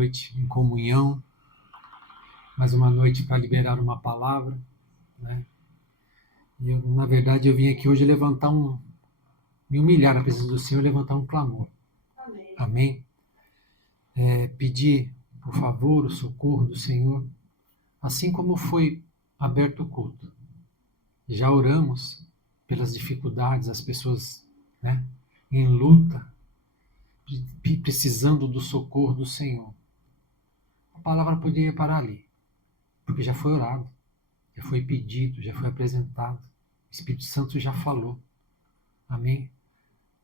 noite em comunhão, mais uma noite para liberar uma palavra, né? E na verdade, eu vim aqui hoje me humilhar na presença do Senhor, levantar um clamor. Amém. Amém? Pedir, por favor, o socorro do Senhor, assim como foi aberto o culto. Já oramos pelas dificuldades, as pessoas, né, em luta, precisando do socorro do Senhor. A palavra poderia parar ali, porque já foi orado, já foi pedido, já foi apresentado. O Espírito Santo já falou. Amém?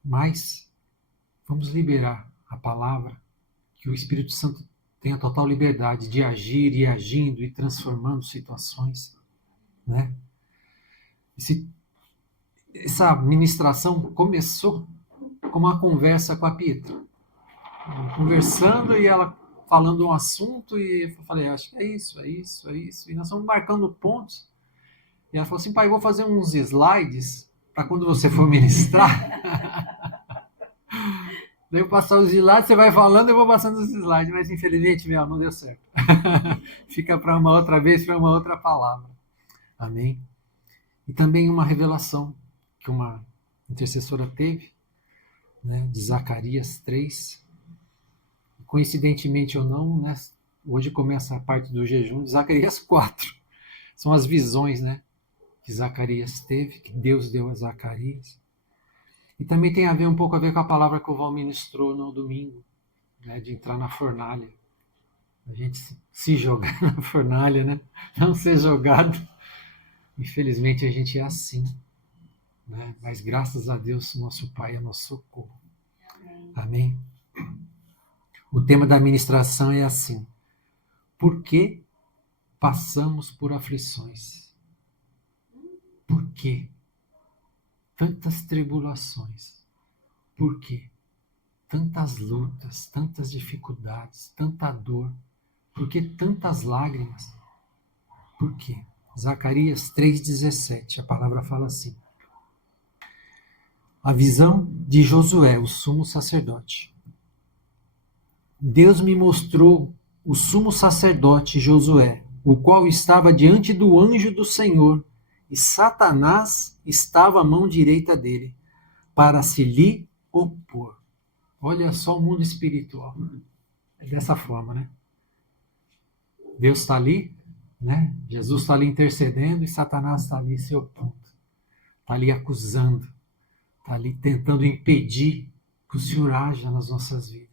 Mas vamos liberar a palavra, que o Espírito Santo tenha total liberdade de agir e agindo e transformando situações, né? Essa ministração começou com uma conversa com a Pietra. Conversando e ela falando um assunto e eu falei, acho que é isso. E nós estamos marcando pontos. E ela falou assim, pai, vou fazer uns slides para quando você for ministrar. Daí eu passar os slides, você vai falando, eu vou passando os slides, mas infelizmente, não deu certo. Fica para uma outra vez, para uma outra palavra. Amém? E também uma revelação que uma intercessora teve, né, de Zacarias 3. Coincidentemente ou não, né, hoje começa a parte do jejum de Zacarias 4. São as visões, né, que Zacarias teve, que Deus deu a Zacarias. E também tem um pouco a ver com a palavra que o Val ministrou no domingo, né, de entrar na fornalha. A gente se jogar na fornalha, né? Não ser jogado. Infelizmente a gente é assim, né? Mas graças a Deus, nosso Pai é nosso socorro. Amém? O tema da ministração é assim: por que passamos por aflições? Por quê? Tantas tribulações. Por quê? Tantas lutas, tantas dificuldades, tanta dor. Por que tantas lágrimas? Por quê? Zacarias 3,17, a palavra fala assim. A visão de Josué, o sumo sacerdote. Deus me mostrou o sumo sacerdote Josué, o qual estava diante do anjo do Senhor, e Satanás estava à mão direita dele, para se lhe opor. Olha só o mundo espiritual. É dessa forma, né? Deus está ali, né? Jesus está ali intercedendo e Satanás está ali se opondo. Está ali acusando. Está ali tentando impedir que o Senhor haja nas nossas vidas.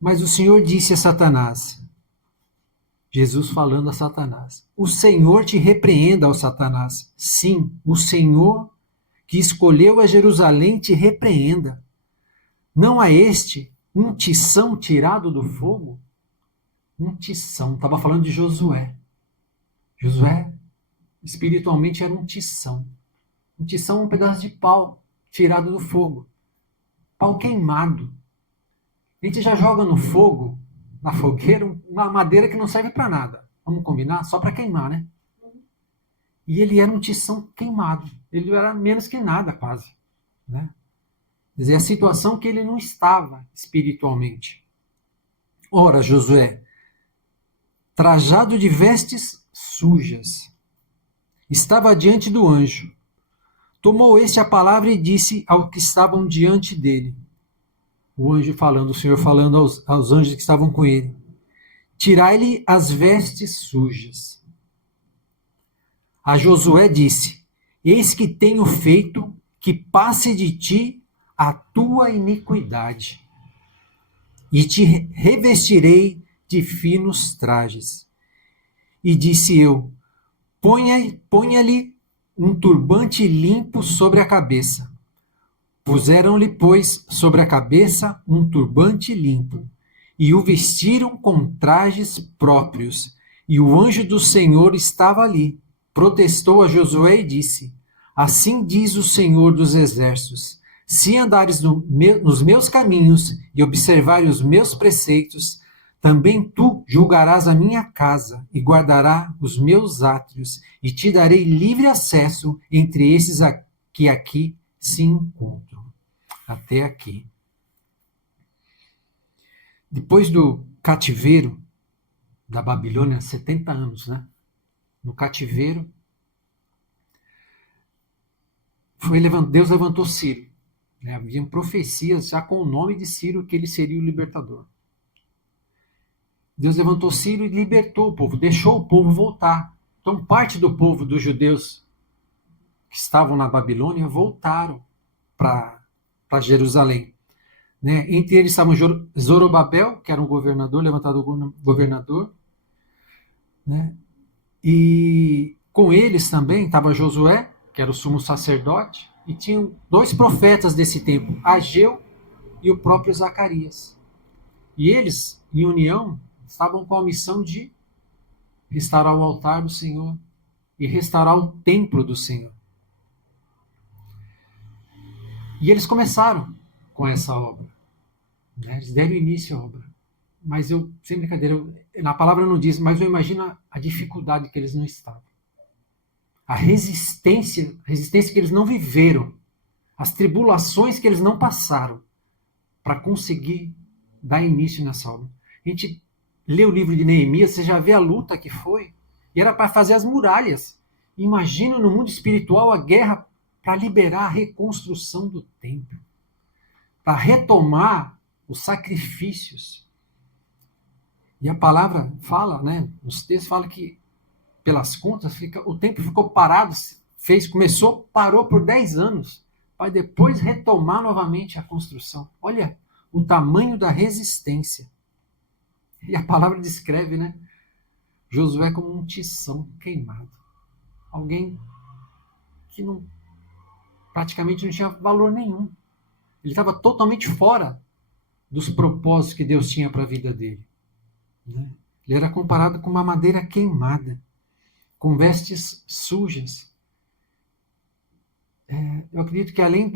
Mas o Senhor disse a Satanás, Jesus falando a Satanás, o Senhor te repreenda, ó Satanás. Sim, o Senhor que escolheu a Jerusalém te repreenda. Não há este um tição tirado do fogo? Um tição, estava falando de Josué. Josué, espiritualmente, era um tição. Um tição é um pedaço de pau tirado do fogo. Pau queimado. A gente já joga no fogo, na fogueira, uma madeira que não serve para nada. Vamos combinar? Só para queimar, né? E ele era um tição queimado. Ele era menos que nada, quase. Né? Quer dizer, a situação que ele não estava espiritualmente. Ora, Josué, trajado de vestes sujas, estava diante do anjo. Tomou este a palavra e disse aos que estavam diante dele. O anjo falando, o Senhor falando aos anjos que estavam com ele. Tirai-lhe as vestes sujas. A Josué disse, eis que tenho feito que passe de ti a tua iniquidade, e te revestirei de finos trajes. E disse eu, ponha-lhe um turbante limpo sobre a cabeça. Puseram-lhe, pois, sobre a cabeça um turbante limpo, e o vestiram com trajes próprios. E o anjo do Senhor estava ali. Protestou a Josué e disse, assim diz o Senhor dos Exércitos, se andares nos meus caminhos e observares os meus preceitos, também tu julgarás a minha casa e guardarás os meus átrios, e te darei livre acesso entre esses que aqui se encontram. Até aqui. Depois do cativeiro da Babilônia, 70 anos, né? No cativeiro, Deus levantou Ciro. Né? Haviam profecias já com o nome de Ciro que ele seria o libertador. Deus levantou Ciro e libertou o povo, deixou o povo voltar. Então, parte do povo dos judeus que estavam na Babilônia voltaram para Jerusalém. Né? Entre eles estavam Zorobabel, que era um governador, levantado governador, né? E com eles também estava Josué, que era o sumo sacerdote, e tinham dois profetas desse tempo, Ageu e o próprio Zacarias. E eles, em união, estavam com a missão de restaurar o altar do Senhor e restaurar o templo do Senhor. E eles começaram com essa obra. Né? Eles deram início à obra. Mas eu, sem brincadeira, na palavra não diz, mas eu imagino a dificuldade que eles não estavam. A resistência que eles não viveram, as tribulações que eles não passaram para conseguir dar início nessa obra. A gente lê o livro de Neemias, você já vê a luta que foi, e era para fazer as muralhas. Imagina no mundo espiritual a guerra para liberar a reconstrução do templo, para retomar os sacrifícios. E a palavra fala, né, os textos falam que, pelas contas, o templo ficou parado, parou por 10 anos, para depois retomar novamente a construção. Olha o tamanho da resistência. E a palavra descreve, né, Josué como um tição queimado. Alguém que praticamente não tinha valor nenhum. Ele estava totalmente fora dos propósitos que Deus tinha para a vida dele. Né? Ele era comparado com uma madeira queimada, com vestes sujas. Eu acredito que além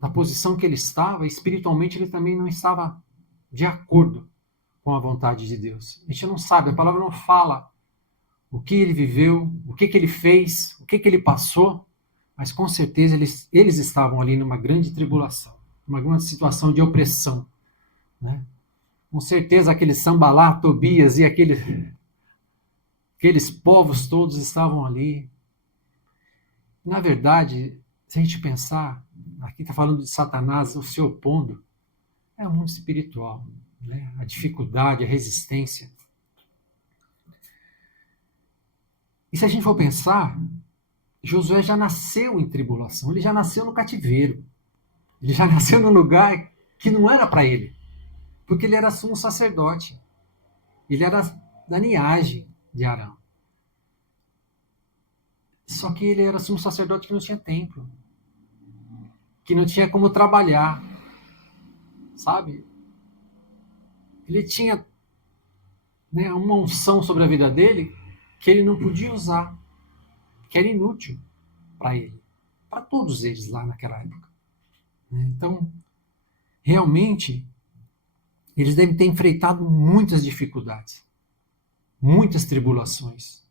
da posição que ele estava, espiritualmente ele também não estava de acordo com a vontade de Deus. A gente não sabe, a palavra não fala o que ele viveu, o que ele fez, o que ele passou, mas com certeza eles estavam ali numa grande tribulação, numa grande situação de opressão. Né? Com certeza aquele Sambalá, Tobias e aqueles povos todos estavam ali. Na verdade, se a gente pensar, aqui está falando de Satanás se opondo, é o mundo espiritual, né? A dificuldade, a resistência. E se a gente for pensar, Josué já nasceu em tribulação, ele já nasceu no cativeiro, ele já nasceu num lugar que não era para ele, porque ele era sumo sacerdote, ele era da linhagem de Arão. Só que ele era sumo sacerdote que não tinha templo, que não tinha como trabalhar, sabe? Ele tinha, né, uma unção sobre a vida dele que ele não podia usar, que era inútil para ele, para todos eles lá naquela época. Então, realmente, eles devem ter enfrentado muitas dificuldades, muitas tribulações,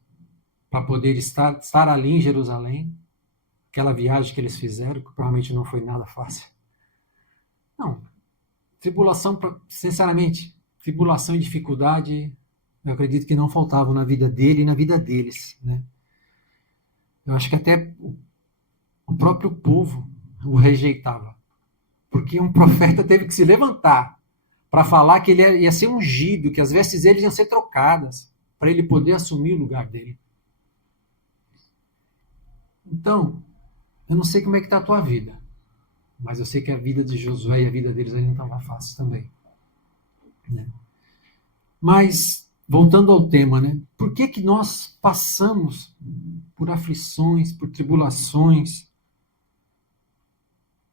para poder estar ali em Jerusalém, aquela viagem que eles fizeram, que provavelmente não foi nada fácil. Não, tribulação, sinceramente, tribulação e dificuldade, eu acredito que não faltavam na vida dele e na vida deles. Né? Eu acho que até o próprio povo o rejeitava, porque um profeta teve que se levantar para falar que ele ia ser ungido, que as vestes dele iam ser trocadas, para ele poder assumir o lugar dele. Então, eu não sei como é que está a tua vida, mas eu sei que a vida de Josué e a vida deles aí não estava fácil também. Né? Mas, voltando ao tema, né? Por que nós passamos por aflições, por tribulações?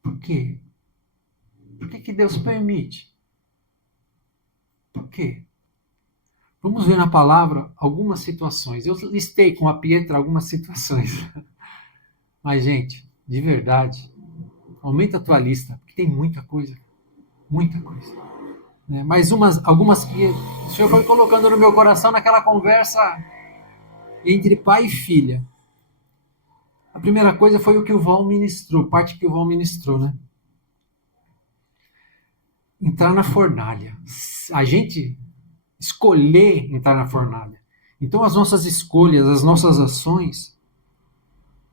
Por quê? Por que Deus permite? Por quê? Vamos ver na palavra algumas situações. Eu listei com a Pietra algumas situações. Mas, gente, de verdade, aumenta a tua lista, porque tem muita coisa. Muita coisa. Né? Mas algumas que o Senhor foi colocando no meu coração naquela conversa entre pai e filha. A primeira coisa foi o que o Val ministrou, parte que o Val ministrou, né? Entrar na fornalha. a gente escolher entrar na fornalha. Então as nossas escolhas, as nossas ações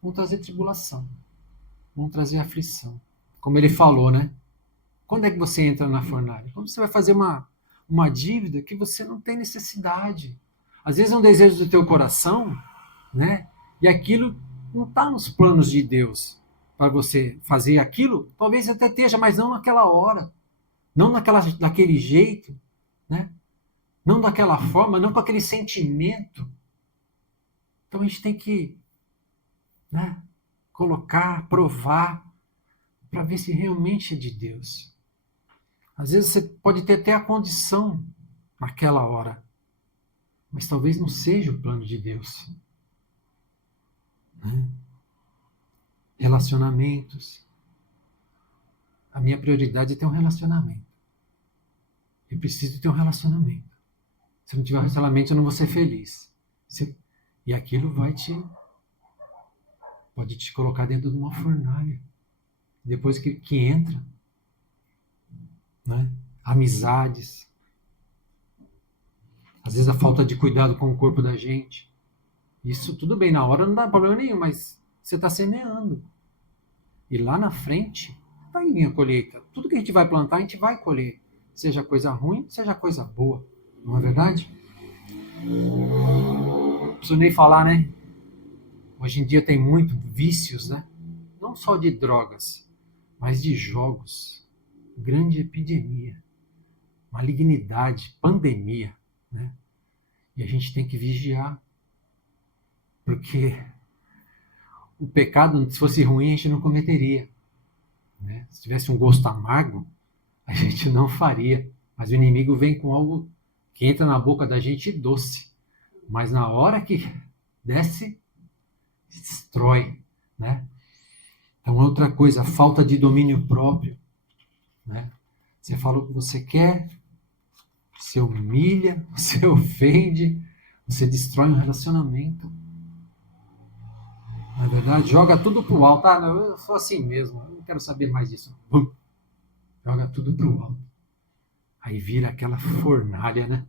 vão trazer tribulação, vão trazer aflição. Como ele falou, né? Quando é que você entra na fornalha? Quando você vai fazer uma dívida que você não tem necessidade. Às vezes é um desejo do teu coração, né? E aquilo não está nos planos de Deus para você fazer aquilo. Talvez até esteja, mas não naquela hora. Não daquele jeito, né? Não daquela forma, não com aquele sentimento. Então a gente tem que, né, colocar, provar, para ver se realmente é de Deus. Às vezes você pode ter até a condição naquela hora, mas talvez não seja o plano de Deus. Né? Relacionamentos. A minha prioridade é ter um relacionamento. Eu preciso ter um relacionamento. Se eu não tiver um relacionamento, eu não vou ser feliz. E aquilo pode te colocar dentro de uma fornalha. Depois que entra, né? Amizades. Às vezes a falta de cuidado com o corpo da gente. Isso tudo bem, na hora não dá problema nenhum, mas você está semeando. E lá na frente vai vir a colheita. Tudo que a gente vai plantar, a gente vai colher. Seja coisa ruim, seja coisa boa. Não é verdade? Não preciso nem falar, né? Hoje em dia tem muito vícios, né? Não só de drogas, mas de jogos. Grande epidemia. Malignidade, pandemia, né? E a gente tem que vigiar. Porque o pecado, se fosse ruim, a gente não cometeria. Né? Se tivesse um gosto amargo, a gente não faria. Mas o inimigo vem com algo que entra na boca da gente doce. Mas na hora que desce, destrói. Né? Então, outra coisa, a falta de domínio próprio. Né? Você fala o que você quer, você humilha, você ofende, você destrói um relacionamento. Na verdade, joga tudo pro alto. Ah, não, eu sou assim mesmo, eu não quero saber mais disso. Joga tudo pro alto. Aí vira aquela fornalha, né?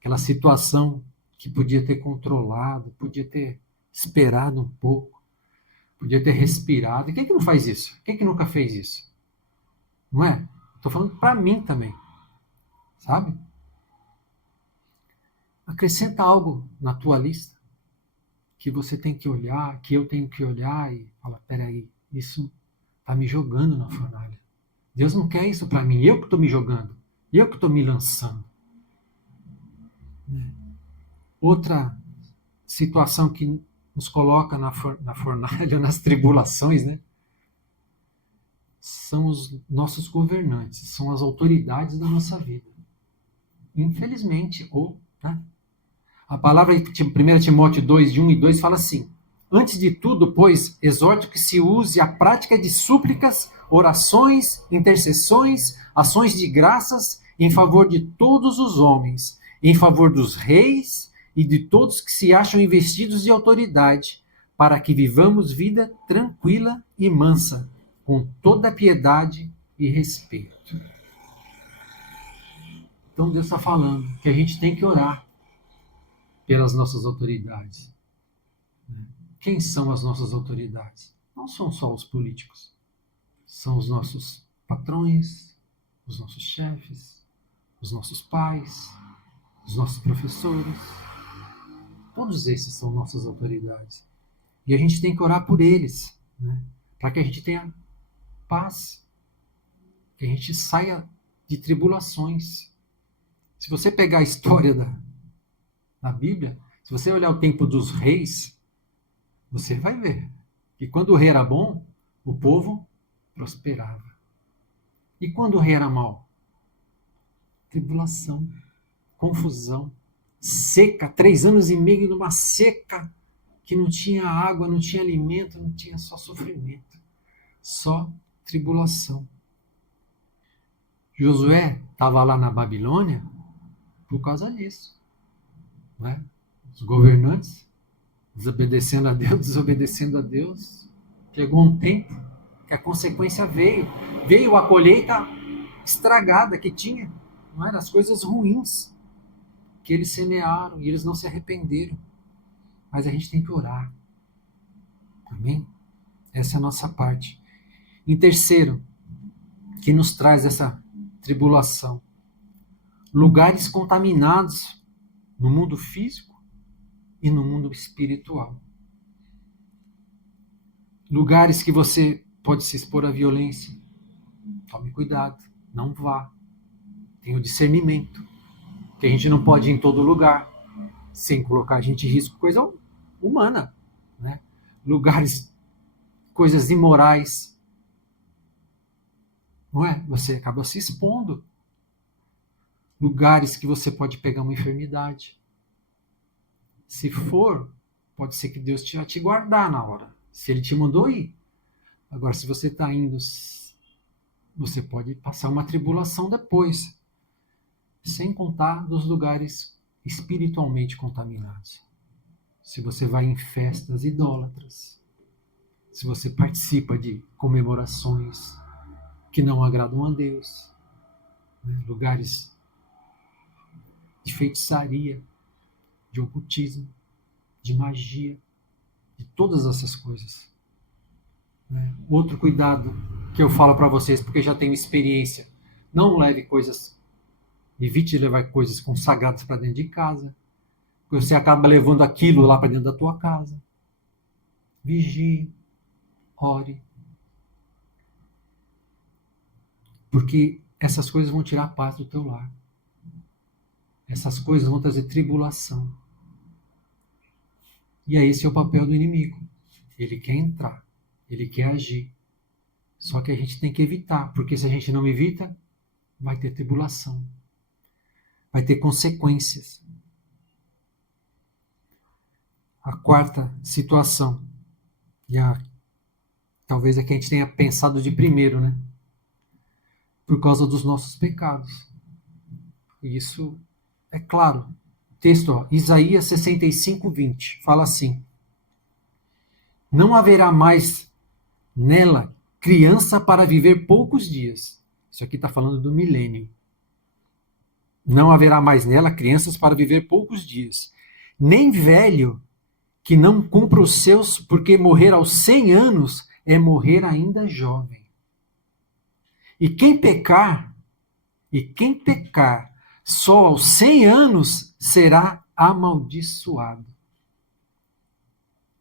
Aquela situação que podia ter controlado, podia ter esperado um pouco, podia ter respirado. E quem que não faz isso? Quem que nunca fez isso? Não é? Estou falando para mim também. Sabe? Acrescenta algo na tua lista que você tem que olhar, que eu tenho que olhar e falar, peraí, isso está me jogando na fornalha. Deus não quer isso para mim, eu que estou me jogando, eu que estou me lançando. Outra situação que nos coloca na fornalha, nas tribulações, né? São os nossos governantes, são as autoridades da nossa vida. Infelizmente, né? A palavra em 1 Timóteo 2, de 1 e 2 fala assim: antes de tudo, pois, exorto que se use a prática de súplicas, orações, intercessões, ações de graças em favor de todos os homens, em favor dos reis e de todos que se acham investidos de autoridade, para que vivamos vida tranquila e mansa, com toda piedade e respeito. Então Deus está falando que a gente tem que orar pelas nossas autoridades. Quem são as nossas autoridades? Não são só os políticos. São os nossos patrões, os nossos chefes, os nossos pais, os nossos professores. Todos esses são nossas autoridades. E a gente tem que orar por eles, né? Para que a gente tenha paz, que a gente saia de tribulações. Se você pegar a história da Bíblia, se você olhar o tempo dos reis, você vai ver que quando o rei era bom, o povo prosperava. E quando o rei era mau? Tribulação, confusão, seca, 3 anos e meio numa seca, que não tinha água, não tinha alimento, não tinha só sofrimento, só tribulação. Josué estava lá na Babilônia por causa disso. Né? Os governantes desobedecendo a Deus, chegou um tempo que a consequência veio a colheita estragada que tinha, não é? Das coisas ruins que eles semearam e eles não se arrependeram. Mas a gente tem que orar. Amém? Essa é a nossa parte. Em terceiro, que nos traz essa tribulação, lugares contaminados no mundo físico e no mundo espiritual. Lugares que você pode se expor à violência. Tome cuidado, não vá. Tenha o discernimento, que a gente não pode ir em todo lugar, sem colocar a gente em risco, coisa humana, né? Lugares, coisas imorais, não é? Você acaba se expondo. Lugares que você pode pegar uma enfermidade. Se for, pode ser que Deus vai te guardar na hora, se Ele te mandou ir. Agora, se você está indo, você pode passar uma tribulação depois, sem contar dos lugares espiritualmente contaminados. Se você vai em festas idólatras, se você participa de comemorações que não agradam a Deus, né? Lugares de feitiçaria, de ocultismo, de magia, de todas essas coisas. Né? Outro cuidado que eu falo para vocês, porque já tenho experiência, não leve coisas, evite levar coisas consagradas para dentro de casa, porque você acaba levando aquilo lá para dentro da tua casa. Vigie, ore, porque essas coisas vão tirar a paz do teu lar. Essas coisas vão trazer tribulação. E aí esse é o papel do inimigo. Ele quer entrar, ele quer agir. Só que a gente tem que evitar, porque se a gente não evita, vai ter tribulação. Vai ter consequências. A quarta situação, talvez é que a gente tenha pensado de primeiro, né? Por causa dos nossos pecados. E isso é claro. Texto, ó, Isaías 65:20, fala assim: não haverá mais nela criança para viver poucos dias. Isso aqui está falando do milênio. Não haverá mais nela crianças para viver poucos dias, nem velho que não cumpra os seus, porque morrer aos 100 anos é morrer ainda jovem. E quem pecar só aos 100 anos será amaldiçoado.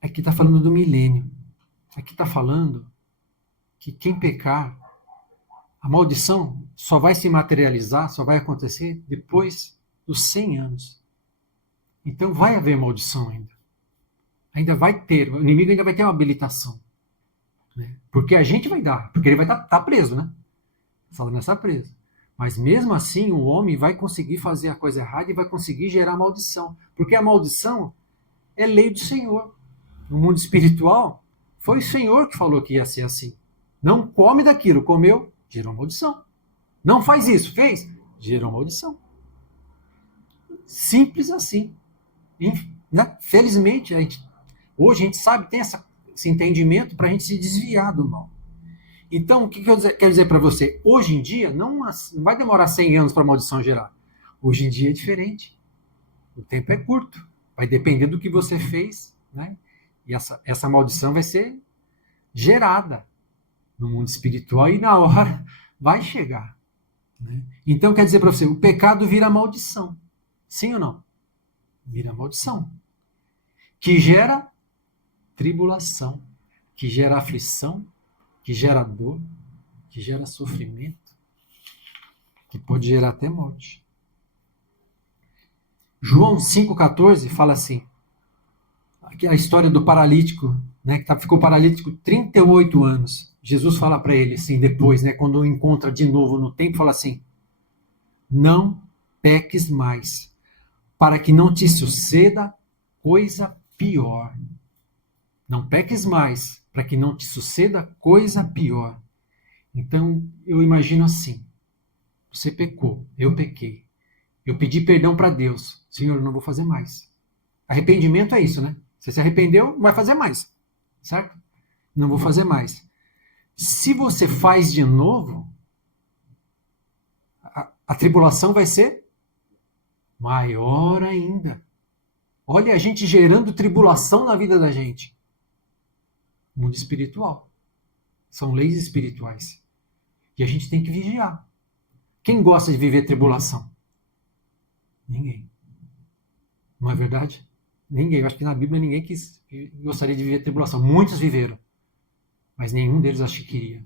Aqui está falando do milênio. Aqui está falando que quem pecar, a maldição só vai se materializar, só vai acontecer depois dos 100 anos. Então vai haver maldição ainda. Ainda vai ter, o inimigo ainda vai ter uma habilitação. Né? Porque a gente vai dar, porque ele vai estar preso, né? Satanás está preso. Mas mesmo assim o homem vai conseguir fazer a coisa errada e vai conseguir gerar maldição. Porque a maldição é lei do Senhor. No mundo espiritual, foi o Senhor que falou que ia ser assim. Não come daquilo, comeu, gerou maldição. Não faz isso, fez, gerou maldição. Simples assim. Né? Felizmente, hoje a gente sabe, tem esse entendimento para a gente se desviar do mal. Então, o que eu quero dizer para você? Hoje em dia, não vai demorar 100 anos para a maldição gerar. Hoje em dia é diferente. O tempo é curto. Vai depender do que você fez, né? E essa maldição vai ser gerada no mundo espiritual e na hora vai chegar. Né? Então, quer dizer para você, o pecado vira maldição. Sim ou não? Vira maldição. Que gera tribulação, que gera aflição, que gera dor, que gera sofrimento, que pode gerar até morte. João 5,14 fala assim, aqui a história do paralítico, né, que ficou paralítico 38 anos. Jesus fala para ele assim, depois, né, quando o encontra de novo no templo, fala assim, não peques mais, para que não te suceda coisa pior. Não peques mais, para que não te suceda coisa pior. Então, eu imagino assim, você pecou, eu pequei. Eu pedi perdão para Deus. Senhor, eu não vou fazer mais. Arrependimento é isso, né? Você se arrependeu, não vai fazer mais. Certo? Não vou fazer mais. Se você faz de novo, a tribulação vai ser maior ainda. Olha a gente gerando tribulação na vida da gente. Mundo espiritual. São leis espirituais. E a gente tem que vigiar. Quem gosta de viver tribulação? Ninguém. Não é verdade? Ninguém. Eu acho que na Bíblia ninguém gostaria de viver tribulação. Muitos viveram. Mas nenhum deles acho que queria.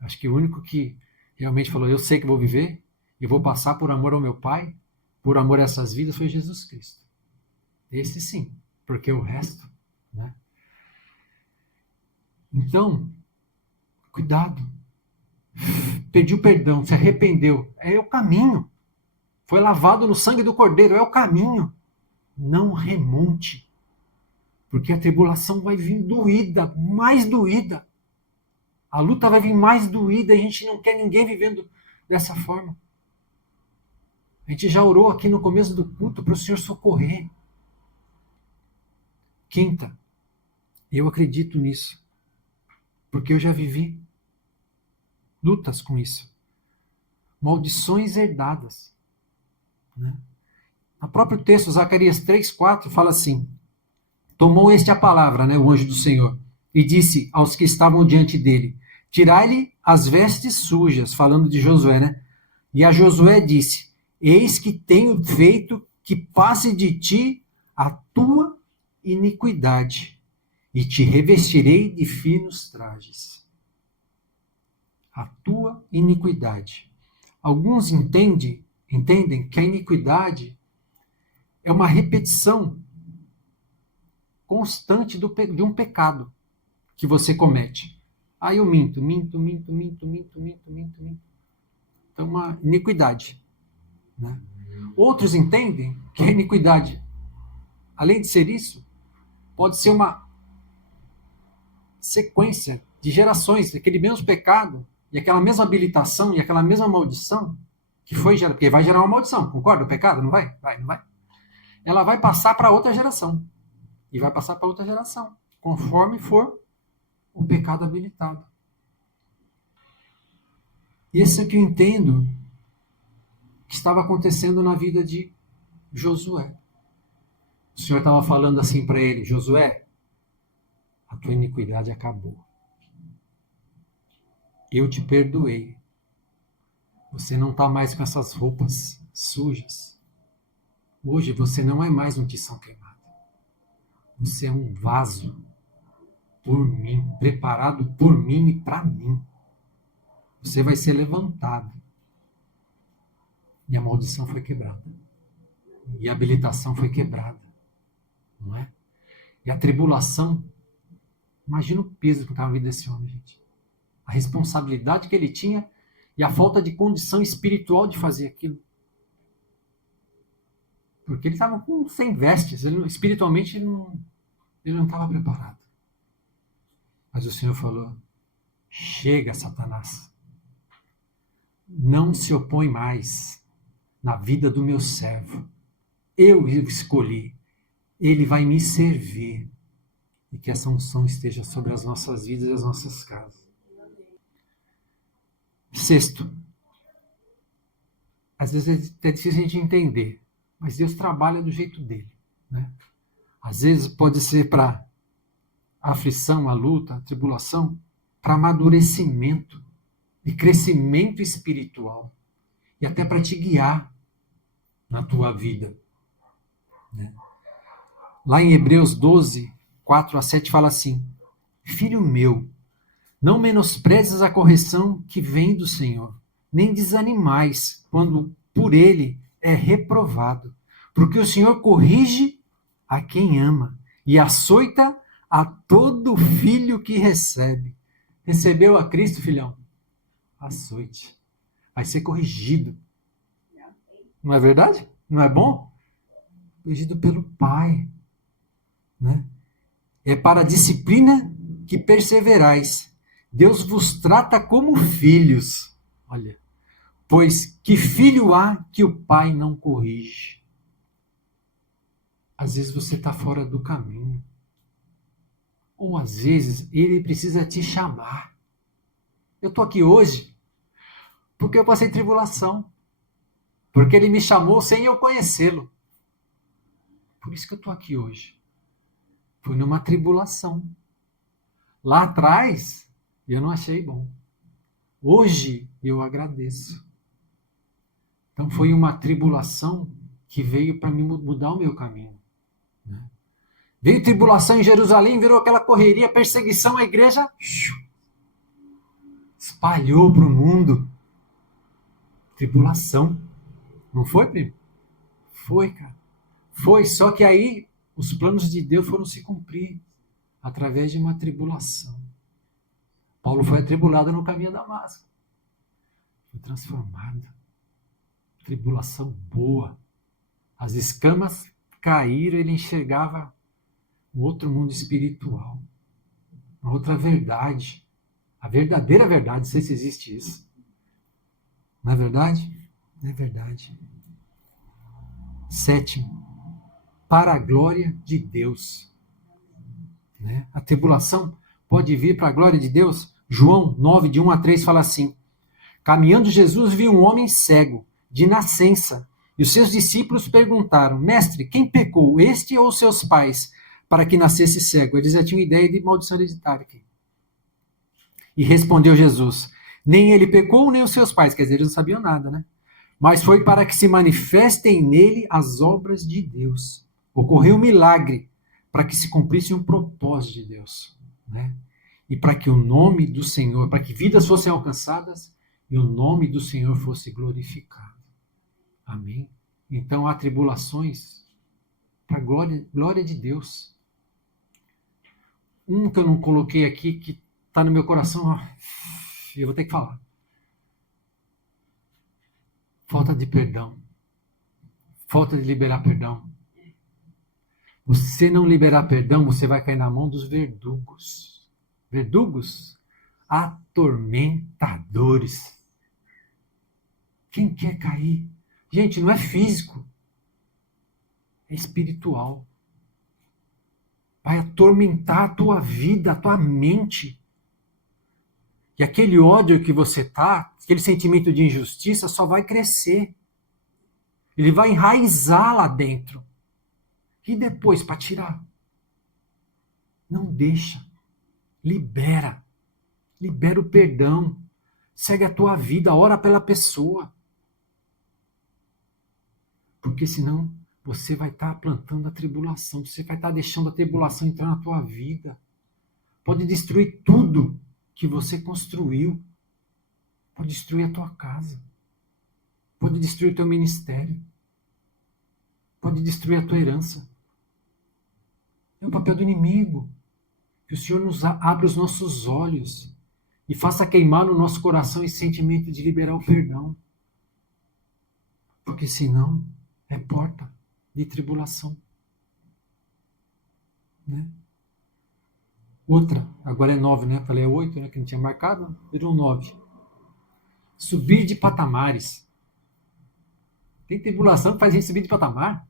Acho que o único que realmente falou, eu sei que vou viver, eu vou passar por amor ao meu Pai, por amor a essas vidas, foi Jesus Cristo. Esse sim, porque o resto, né? Então, cuidado. Pediu perdão, se arrependeu. É o caminho. Foi lavado no sangue do Cordeiro, é o caminho. Não remonte. Porque a tribulação vai vir doída, mais doída. A luta vai vir mais doída e a gente não quer ninguém vivendo dessa forma. A gente já orou aqui no começo do culto para o Senhor socorrer. Quinta, eu acredito nisso. Porque eu já vivi lutas com isso. Maldições herdadas. Né? No próprio texto, Zacarias 3:4 fala assim: tomou este a palavra, né, o anjo do Senhor, e disse aos que estavam diante dele: tirai-lhe as vestes sujas, falando de Josué, né? E a Josué disse: eis que tenho feito que passe de ti a tua iniquidade, e te revestirei de finos trajes. A tua iniquidade. Alguns entendem que a iniquidade é uma repetição constante de um pecado que você comete. Aí eu minto. Então, uma iniquidade. Né? Outros entendem que a iniquidade, além de ser isso, pode ser uma sequência de gerações, daquele mesmo pecado, e aquela mesma habilitação, e aquela mesma maldição, que foi gerada, porque vai gerar uma maldição, concorda? O pecado, não vai? Não vai. Ela vai passar para outra geração. E vai passar para outra geração, conforme for o pecado habilitado. E esse é o que eu entendo que estava acontecendo na vida de Josué. O Senhor estava falando assim para ele: Josué, a tua iniquidade acabou. Eu te perdoei. Você não está mais com essas roupas sujas. Hoje você não é mais um tição queimado. Você é um vaso por mim, preparado por mim e para mim. Você vai ser levantado. E a maldição foi quebrada. E a habilitação foi quebrada. Não é? E a tribulação, imagina o peso que estava na vida desse homem, gente. A responsabilidade que ele tinha e a falta de condição espiritual de fazer aquilo. Porque ele estava sem vestes, espiritualmente ele não estava preparado. Mas o Senhor falou: chega, Satanás. Não se opõe mais na vida do meu servo. Eu o escolhi. Ele vai me servir. E que essa unção esteja sobre as nossas vidas e as nossas casas. Sexto, às vezes é difícil a gente entender, mas Deus trabalha do jeito dele. Né? Às vezes pode ser para a aflição, a luta, a tribulação, para amadurecimento e crescimento espiritual. E até para te guiar na tua vida. Né? Lá em Hebreus 12, 4-7 fala assim: filho meu, não menosprezes a correção que vem do Senhor, nem desanimais quando por ele é reprovado. Porque o Senhor corrige a quem ama e açoita a todo filho que recebe. Recebeu a Cristo, filhão? Açoite. Vai ser corrigido. Não é verdade? Não é bom? Corrigido pelo Pai. Né? É para a disciplina que perseverais. Deus vos trata como filhos. Olha, pois que filho há que o pai não corrige? Às vezes você está fora do caminho. Ou às vezes ele precisa te chamar. Eu estou aqui hoje Porque eu passei tribulação. Porque ele me chamou sem eu conhecê-lo. Por isso que eu estou aqui hoje. Foi numa tribulação. Lá atrás, eu não achei bom. Hoje, eu agradeço. Então, foi uma tribulação que veio para me mudar o meu caminho. Né? Veio tribulação em Jerusalém, virou aquela correria, perseguição, a igreja espalhou para o mundo. Tribulação. Não foi, primo? Foi, cara. Foi, só que aí os planos de Deus foram se cumprir através de uma tribulação. Paulo foi atribulado no caminho da Damasco. Foi transformado. Tribulação boa. As escamas caíram, ele enxergava um outro mundo espiritual. Uma outra verdade. A verdadeira verdade, não sei se existe isso. Não é verdade? Não é verdade. 7. Para a glória de Deus. Né? A tribulação pode vir para a glória de Deus. João 9, de 1 a 3, fala assim: caminhando Jesus viu um homem cego, de nascença, e os seus discípulos perguntaram: mestre, quem pecou, este ou seus pais, para que nascesse cego? Eles já tinham ideia de maldição hereditária aqui. E respondeu Jesus: nem ele pecou, nem os seus pais. Quer dizer, eles não sabiam nada, né? Mas foi para que se manifestem nele as obras de Deus. Ocorreu um milagre para que se cumprisse um propósito de Deus, né? E para que o nome do Senhor, para que vidas fossem alcançadas e o nome do Senhor fosse glorificado. Amém? Então há tribulações para a glória de Deus. Um que eu não coloquei aqui, que está no meu coração, ó, eu vou ter que falar. Falta de perdão. Falta de liberar perdão. Você não liberar perdão, você vai cair na mão dos verdugos. Verdugos? Atormentadores. Quem quer cair? Gente, não é físico. É espiritual. Vai atormentar a tua vida, a tua mente. E aquele ódio que você tá, aquele sentimento de injustiça só vai crescer. Ele vai enraizar lá dentro. E depois, para tirar? Não deixa. Libera. Libera o perdão. Segue a tua vida, ora pela pessoa. Porque senão você vai estar plantando a tribulação. Você vai estar deixando a tribulação entrar na tua vida. Pode destruir tudo que você construiu. Pode destruir a tua casa. Pode destruir o teu ministério. Pode destruir a tua herança. É o papel do inimigo. Que o Senhor nos abra os nossos olhos e faça queimar no nosso coração esse sentimento de liberar o perdão. Porque senão é porta de tribulação. Né? Outra, agora é 9, né? Falei 8, né? Que não tinha marcado, virou 9. Subir de patamares. Tem tribulação que faz a gente subir de patamar?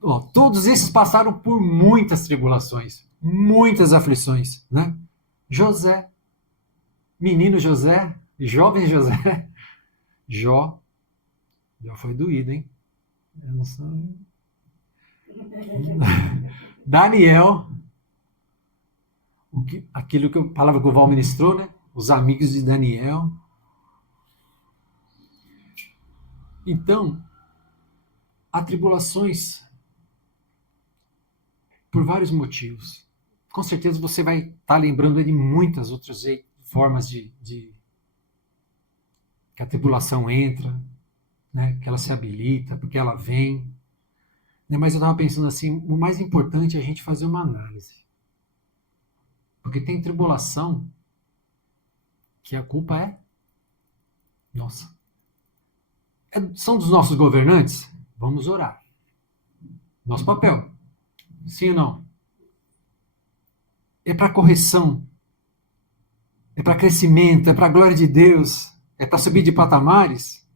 Ó, todos esses passaram por muitas tribulações, muitas aflições, né? José, menino José, jovem José, Jó foi doído, hein? Eu não sei. Daniel, aquilo que a palavra que o Val ministrou, né? Os amigos de Daniel. Então, há tribulações por vários motivos. Com certeza você vai estar lembrando de muitas outras formas de que a tribulação entra, né? Que ela se habilita, porque ela vem. Né? Mas eu estava pensando assim, o mais importante é a gente fazer uma análise. Porque tem tribulação que a culpa é nossa. São dos nossos governantes? Vamos orar. Nosso papel. Sim ou não? É para correção. É para crescimento. É para a glória de Deus. É para subir de patamares.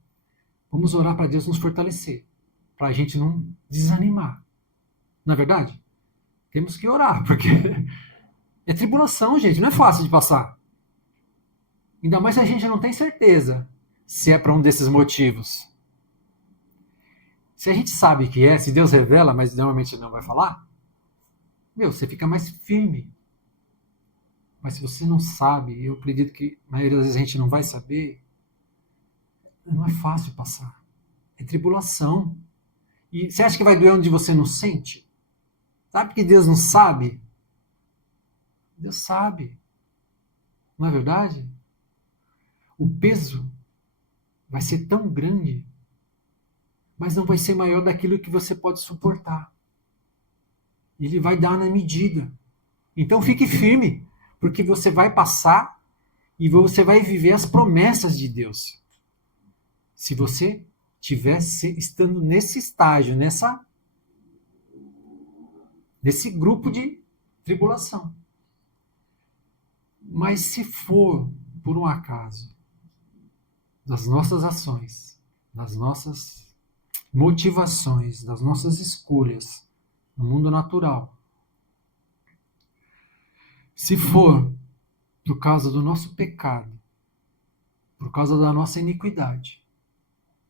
Vamos orar para Deus nos fortalecer. Para a gente não desanimar. Não é verdade? Temos que orar, porque é tribulação, gente. Não é fácil de passar. Ainda mais se a gente não tem certeza se é para um desses motivos. Se a gente sabe que é, se Deus revela, mas normalmente não vai falar, você fica mais firme. Mas se você não sabe, eu acredito que a maioria das vezes a gente não vai saber, não é fácil passar. É tribulação. E você acha que vai doer onde você não sente? Sabe que Deus não sabe? Deus sabe. Não é verdade? O peso vai ser tão grande, mas não vai ser maior daquilo que você pode suportar. Ele vai dar na medida. Então fique firme, porque você vai passar e você vai viver as promessas de Deus. Se você estiver estando nesse estágio, nesse grupo de tribulação. Mas se for, por um acaso, das nossas ações, das nossas motivações, das nossas escolhas no mundo natural, se for por causa do nosso pecado, por causa da nossa iniquidade,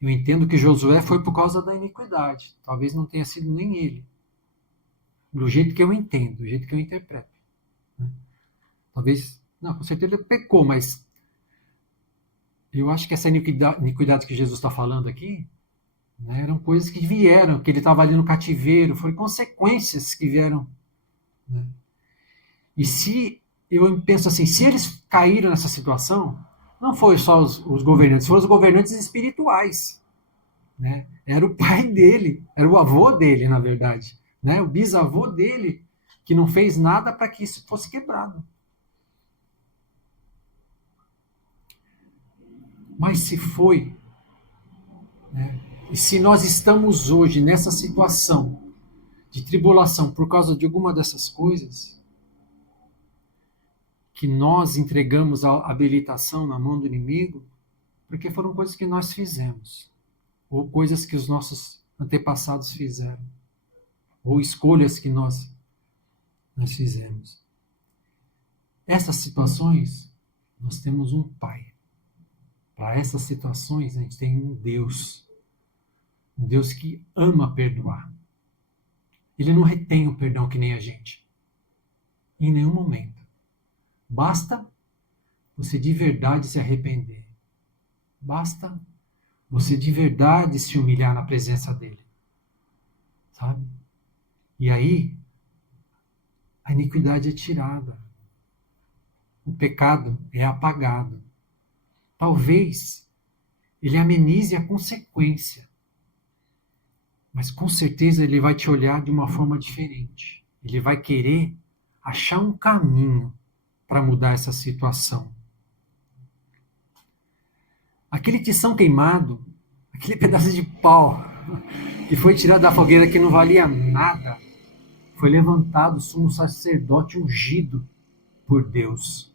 eu entendo que Josué foi por causa da iniquidade, talvez não tenha sido nem ele, do jeito que eu entendo, do jeito que eu interpreto. Né? Talvez, não, com certeza ele pecou, mas eu acho que essa iniquidade que Jesus está falando aqui, né, eram coisas que vieram, que ele estava ali no cativeiro, foram consequências que vieram. Né? E se eu penso assim, se eles caíram nessa situação, não foi só os governantes, foram os governantes espirituais. Né? Era o pai dele, era o avô dele, na verdade. Né? O bisavô dele, que não fez nada para que isso fosse quebrado. Mas se foi, né? E se nós estamos hoje nessa situação de tribulação por causa de alguma dessas coisas, que nós entregamos a habilitação na mão do inimigo, porque foram coisas que nós fizemos, ou coisas que os nossos antepassados fizeram, ou escolhas que nós fizemos. Essas situações, nós temos um Pai. Para essas situações, a gente tem um Deus que ama perdoar. Ele não retém o perdão que nem a gente, em nenhum momento. Basta você de verdade se arrepender. Basta você de verdade se humilhar na presença dele. Sabe? E aí, a iniquidade é tirada. O pecado é apagado. Talvez ele amenize a consequência, mas com certeza ele vai te olhar de uma forma diferente. Ele vai querer achar um caminho para mudar essa situação. Aquele tição queimado, aquele pedaço de pau que foi tirado da fogueira que não valia nada, foi levantado o sumo sacerdote ungido por Deus.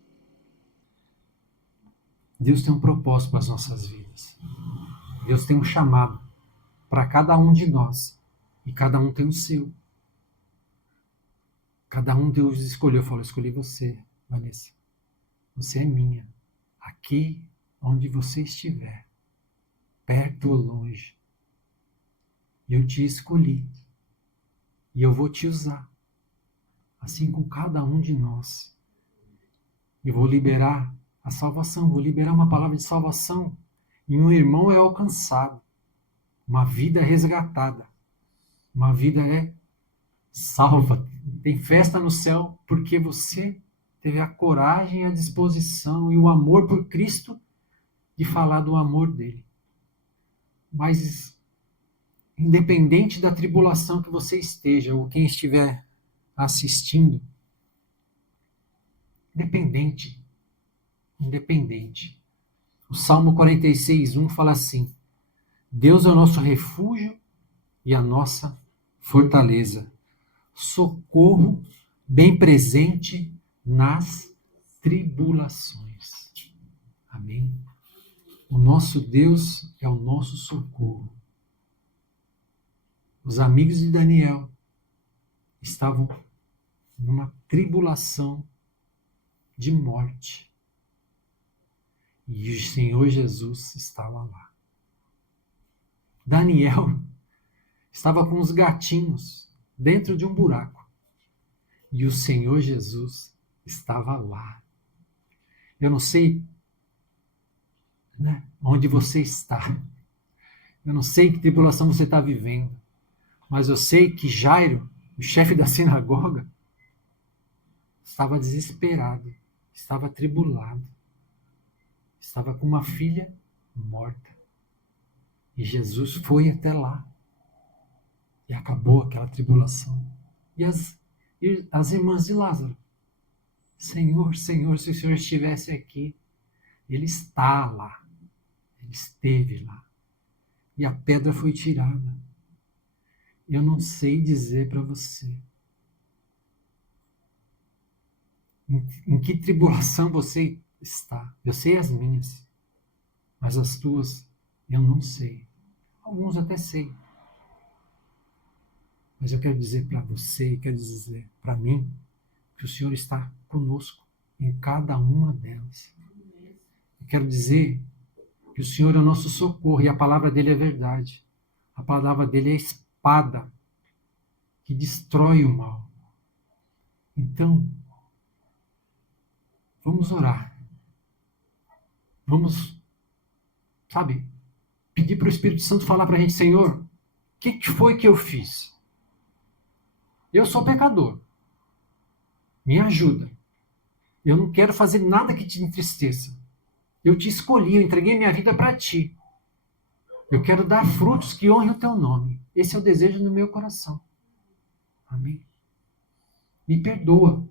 Deus tem um propósito para as nossas vidas. Deus tem um chamado para cada um de nós. E cada um tem o seu. Cada um Deus escolheu. Falou, escolhi você, Vanessa. Você é minha. Aqui onde você estiver. Perto ou longe. Eu te escolhi. E eu vou te usar. Assim com cada um de nós. Eu vou liberar a salvação. Vou liberar uma palavra de salvação. E um irmão é alcançado. Uma vida resgatada. Uma vida é salva. Tem festa no céu porque você teve a coragem, a disposição e o amor por Cristo de falar do amor dele. Mas, independente da tribulação que você esteja, ou quem estiver assistindo, independente. O Salmo 46:1 fala assim: Deus é o nosso refúgio e a nossa fortaleza, socorro bem presente nas tribulações. Amém? O nosso Deus é o nosso socorro. Os amigos de Daniel estavam numa tribulação de morte. E o Senhor Jesus estava lá. Daniel estava com os gatinhos dentro de um buraco. E o Senhor Jesus estava lá. Eu não sei, né, onde você está. Eu não sei que tribulação você está vivendo. Mas eu sei que Jairo, o chefe da sinagoga, estava desesperado, estava atribulado, estava com uma filha morta. E Jesus foi até lá e acabou aquela tribulação. E as irmãs de Lázaro, Senhor, Senhor, se o Senhor estivesse aqui, ele está lá, ele esteve lá. E a pedra foi tirada. Eu não sei dizer para você em que tribulação você está. Eu sei as minhas, mas as tuas eu não sei. Alguns até sei. Mas eu quero dizer para você e quero dizer para mim que o Senhor está conosco em cada uma delas. Eu quero dizer que o Senhor é o nosso socorro e a palavra dele é verdade. A palavra dele é a espada que destrói o mal. Então, vamos orar. Vamos, sabe, pedir para o Espírito Santo falar para a gente, Senhor, o que foi que eu fiz? Eu sou pecador. Me ajuda. Eu não quero fazer nada que te entristeça. Eu te escolhi, eu entreguei minha vida para ti. Eu quero dar frutos que honrem o teu nome. Esse é o desejo do meu coração. Amém? Me perdoa.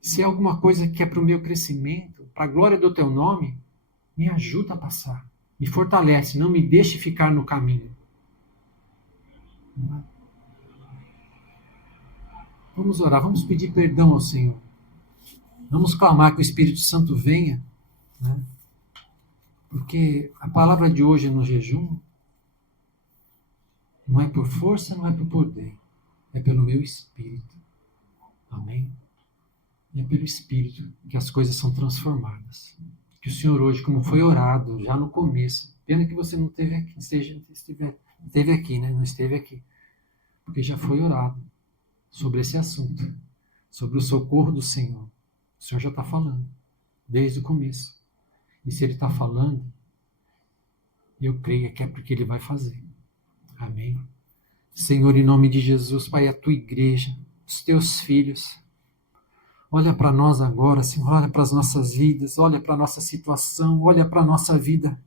Se é alguma coisa que é para o meu crescimento, para a glória do teu nome, me ajuda a passar. Me fortalece, não me deixe ficar no caminho. Vamos orar, vamos pedir perdão ao Senhor. Vamos clamar que o Espírito Santo venha, né? Porque a palavra de hoje no jejum não é por força, não é por poder, é pelo meu Espírito. Amém? E é pelo Espírito que as coisas são transformadas. Que o Senhor hoje, como foi orado já no começo, pena que você não esteve aqui, esteve aqui, né? Não esteve aqui, porque já foi orado sobre esse assunto, sobre o socorro do Senhor. O Senhor já está falando, desde o começo. E se Ele está falando, eu creio que é porque Ele vai fazer. Amém? Senhor, em nome de Jesus, Pai, a Tua igreja, os Teus filhos, olha para nós agora, Senhor, olha para as nossas vidas, olha para a nossa situação, olha para a nossa vida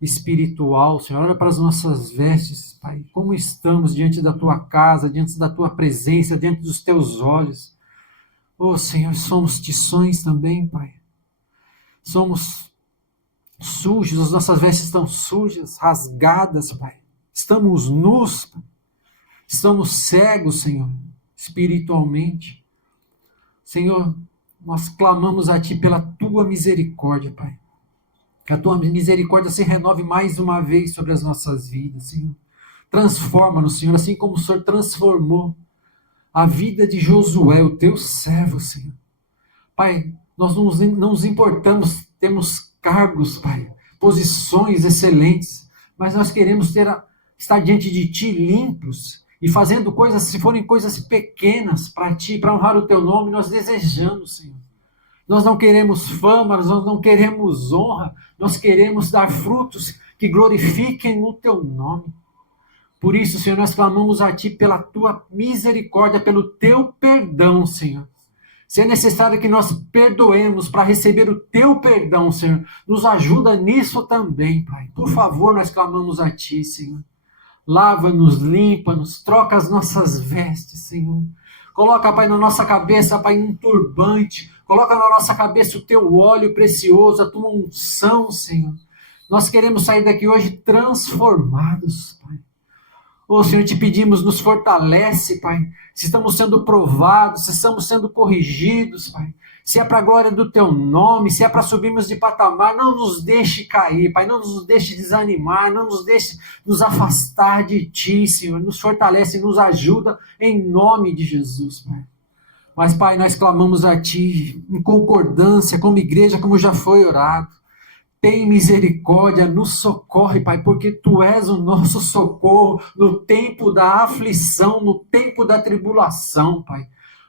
espiritual, Senhor, olha para as nossas vestes, Pai, como estamos diante da Tua casa, diante da Tua presença, diante dos Teus olhos. Oh, Senhor, somos tições também, Pai. Somos sujos, as nossas vestes estão sujas, rasgadas, Pai. Estamos nus, Pai. Estamos cegos, Senhor, espiritualmente. Senhor, nós clamamos a Ti pela Tua misericórdia, Pai. Que a Tua misericórdia se renove mais uma vez sobre as nossas vidas, Senhor. Transforma-nos, Senhor, assim como o Senhor transformou a vida de Josué, o Teu servo, Senhor. Pai, nós não nos importamos, temos cargos, Pai, posições excelentes, mas nós queremos estar diante de Ti limpos e fazendo coisas, se forem coisas pequenas para Ti, para honrar o Teu nome, nós desejamos, Senhor. Nós não queremos fama, nós não queremos honra, nós queremos dar frutos que glorifiquem o Teu nome. Por isso, Senhor, nós clamamos a Ti pela Tua misericórdia, pelo Teu perdão, Senhor. Se é necessário que nós perdoemos para receber o Teu perdão, Senhor, nos ajuda nisso também, Pai. Por favor, nós clamamos a Ti, Senhor. Lava-nos, limpa-nos, troca as nossas vestes, Senhor. Coloca, Pai, na nossa cabeça, Pai, um turbante. Coloca na nossa cabeça o Teu óleo precioso, a Tua unção, Senhor. Nós queremos sair daqui hoje transformados, Pai. Oh, Senhor, te pedimos, nos fortalece, Pai. Se estamos sendo provados, se estamos sendo corrigidos, Pai. Se é para a glória do Teu nome, se é para subirmos de patamar, não nos deixe cair, Pai. Não nos deixe desanimar, não nos deixe nos afastar de Ti, Senhor. Nos fortalece, nos ajuda em nome de Jesus, Pai. Mas, Pai, nós clamamos a Ti em concordância, como igreja, como já foi orado. Tem misericórdia, nos socorre, Pai, porque Tu és o nosso socorro no tempo da aflição, no tempo da tribulação, Pai.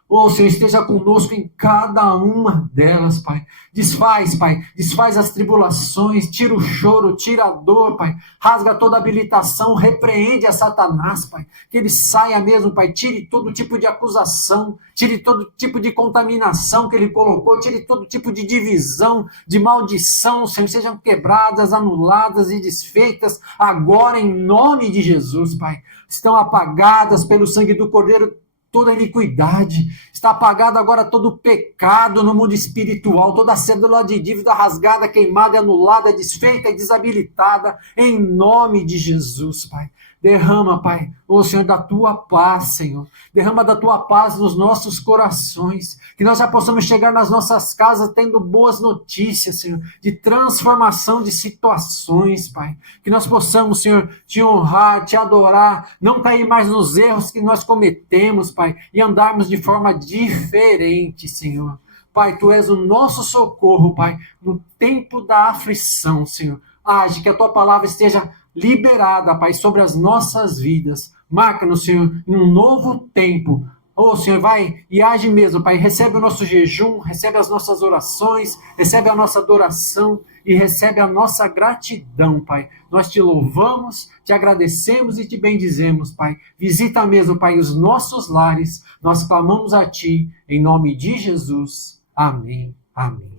Oh, Senhor, esteja conosco em cada uma delas, Pai. Desfaz, Pai, desfaz as tribulações, tira o choro, tira a dor, Pai. Rasga toda habilitação, repreende a Satanás, Pai. Que ele saia mesmo, Pai. Tire todo tipo de acusação, tire todo tipo de contaminação que ele colocou, tire todo tipo de divisão, de maldição, Senhor. Sejam quebradas, anuladas e desfeitas agora em nome de Jesus, Pai. Estão apagadas pelo sangue do Cordeiro toda iniquidade, está apagado agora todo pecado no mundo espiritual, toda cédula de dívida rasgada, queimada, anulada, desfeita e desabilitada, em nome de Jesus, Pai. Derrama, Pai, ô Senhor, da Tua paz, Senhor. Derrama da Tua paz nos nossos corações, que nós já possamos chegar nas nossas casas tendo boas notícias, Senhor, de transformação de situações, Pai. Que nós possamos, Senhor, Te honrar, Te adorar, não cair mais nos erros que nós cometemos, Pai, e andarmos de forma diferente, Senhor. Pai, Tu és o nosso socorro, Pai, no tempo da aflição, Senhor. Age, que a Tua palavra esteja liberada, Pai, sobre as nossas vidas. Marca-nos, Senhor, em um novo tempo. Oh, Senhor, vai e age mesmo, Pai. Recebe o nosso jejum, recebe as nossas orações, recebe a nossa adoração e recebe a nossa gratidão, Pai. Nós Te louvamos, Te agradecemos e Te bendizemos, Pai. Visita mesmo, Pai, os nossos lares. Nós clamamos a Ti, em nome de Jesus. Amém. Amém.